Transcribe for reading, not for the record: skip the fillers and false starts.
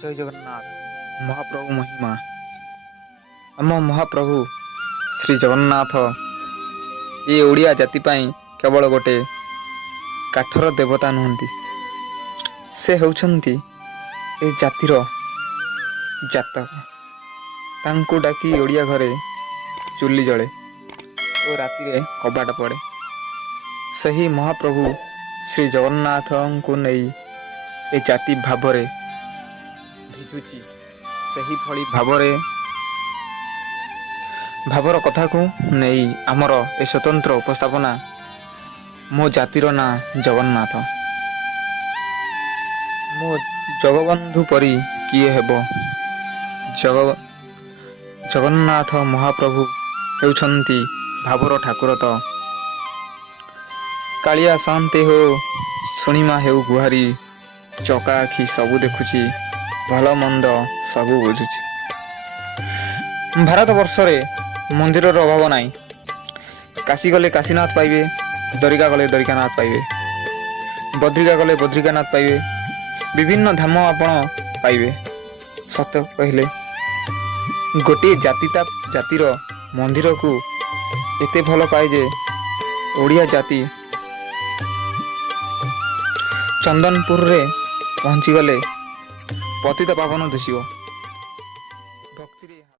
जय जगन्नाथ महाप्रभु महिमा आम महाप्रभु श्री जगन्नाथ ये ओडिया जाति पाई केवल गोटे काठर देवता नुहंती से होउछंती ए जातिर जातक तांको डाकी ओडिया घरे चुली जले और राति रे कबाट पड़े सही महाप्रभु श्री जगन्नाथ को नहीं ए जाति भावरे भिजुची सही भली भावरे भावर कथा को नहीं आमर ए स्वतंत्र उपस्थापना मो जातिर ना जगन्नाथ मो जगबंधु परी किए हेबो जगन्नाथ महाप्रभु हेउछंती भावर ठाकुर तो कालिया शांति हो शुणिमा हेउ गुहारी चका आखि सबू देखुची भल मंद सबू बुझुची। भारत वर्ष रे मंदिर अभाव नाई काशी गले काशीनाथ पाइबे दरिका गले दरिकानाथ पाइबे बद्रिका गले बद्रिकानाथ पाइबे विभिन्न धाम आपण पाइबे सत्य कहले गोटे जातिर मंदिर को एते भल पाए जे ओडिया जाति चंदनपुर रे पहुंची गले पतित पावन दिशिव।